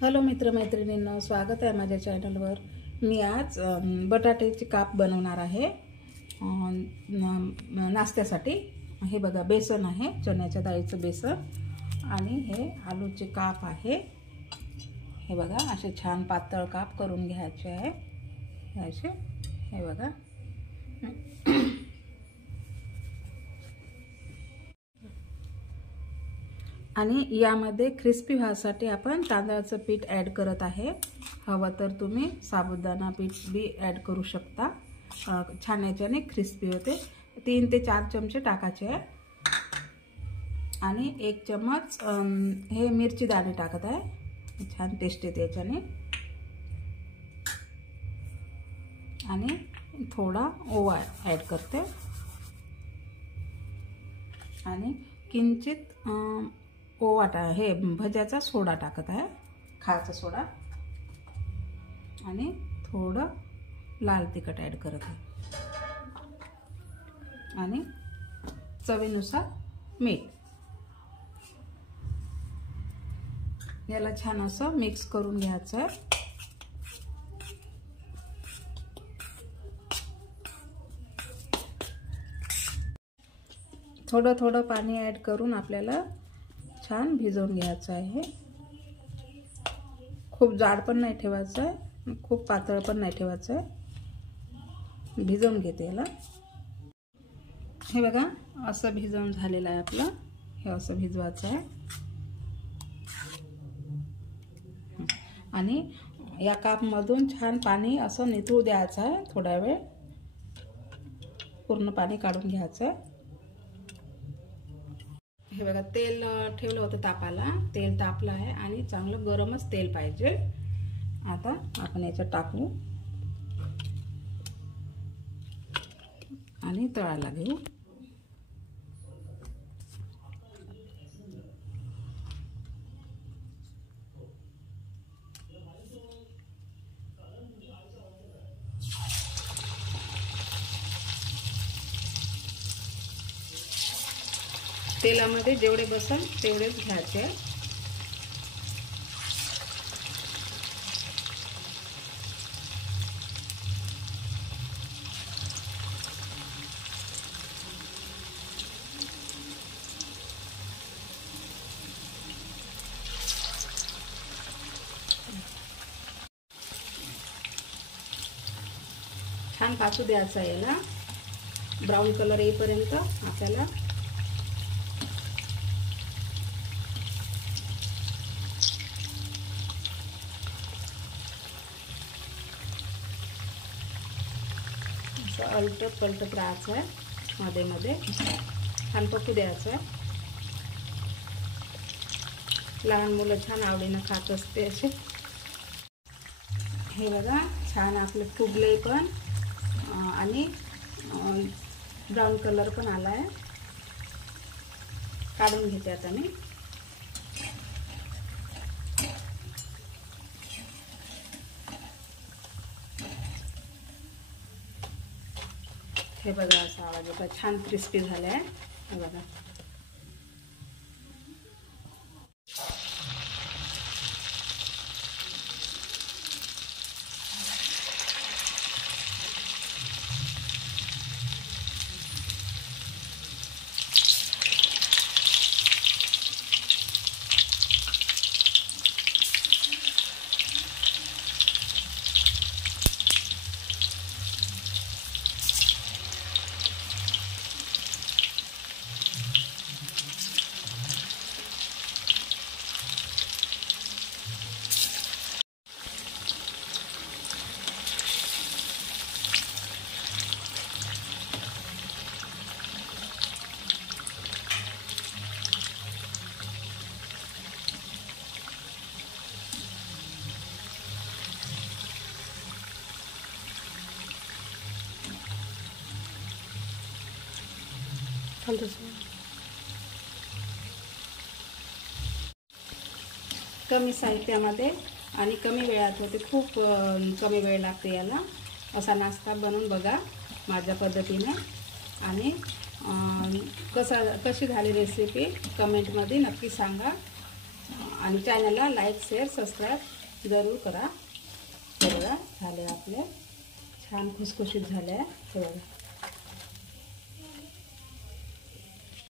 Hello मित्रमैत्रिणींनो, स्वागत आहे माझ्या चॅनलवर। मी आज बटाट्याचे काप बनवणार आहे नाश्त्यासाठी। हे बघा, बेसन आहे, चण्याच्या डाळीचं बेसन, आणि हे आलूचे काप आहे। हे बघा, असे छान पातळ काप करून घ्यायचे आहे असे। हे बघा, आणि यामध्ये क्रिस्पी व्हायसाठी आपण तांदळाचं पीठ ॲड करत आहे। हवं तर तुम्ही साबुदाणा पीठ बी ॲड करू शकता, छान याच्याने क्रिस्पी होते। 3 ते 4 चमचे टाकायचे आहे, आणि 1 चम्मच हे मिरची दाणे टाकत आहे, छान टेस्ट येते याच्याने। आणि थोडा ओवा ॲड करते, आणि किंचित ओवा हे भज्याचा सोडा टाकत आहे, खायचा सोडा, आणि थोडं लाल तिखट ॲड करत आहे, आणि चवीनुसार मीठ। याला छान असं मिक्स करून घ्यायचं आहे। थोडं थोडं पाणी ॲड करून आपल्याला छान भिजवून घ्यायचं आहे। खूप जाड पण नाही ठेवायचं आहे, खूप पातळ पण नाही ठेवायचं आहे। भिजवून घेते याला। हे बघा, असं भिजवून झालेलं आहे आपलं। हे असं भिजवायचं आहे, आणि या कापमधून छान पाणी असं निथळू द्यायचं आहे। थोडा वेळ पूर्ण पाणी काढून घ्यायचं आहे। हे बघा, तेल ठेवलं होतं तापाला, तेल तापलं आहे, आणि चांगलं गरमच तेल पाहिजे। आता आपण याच्यात टाकू आणि तळायला घेऊ। तेलामध्ये जेवढे बसन तेवढेच घ्यायचे। छान भाजू द्यायचा याला, ब्राऊन कलर येईपर्यंत आपल्याला। अलटत पलटत राहायचं आहे, मध्ये मध्ये छान पकू द्यायचं आहे। लहान मुलं छान आवडीनं खात असते असे। हे बघा, छान आपले फुगले पण, आणि ब्राऊन कलर पण आला आहे। काढून घेते आता मी। हे बघा, असा आवाज येतो, छान क्रिस्पी झाले आहे। हे बघा, कमी साहित्यामध्ये आणि कमी वेळात होते। खूप कमी वेळ लागते याला। असा नाश्ता बनवून बघा माझ्या पद्धतीने, आणि कशी झाली रेसिपी कमेंटमध्ये नक्की सांगा। आणि चॅनलला लाईक शेअर सबस्क्राईब जरूर करा. हे बघा झाले आपले छान खुसखुशीत झाले. हे बघा.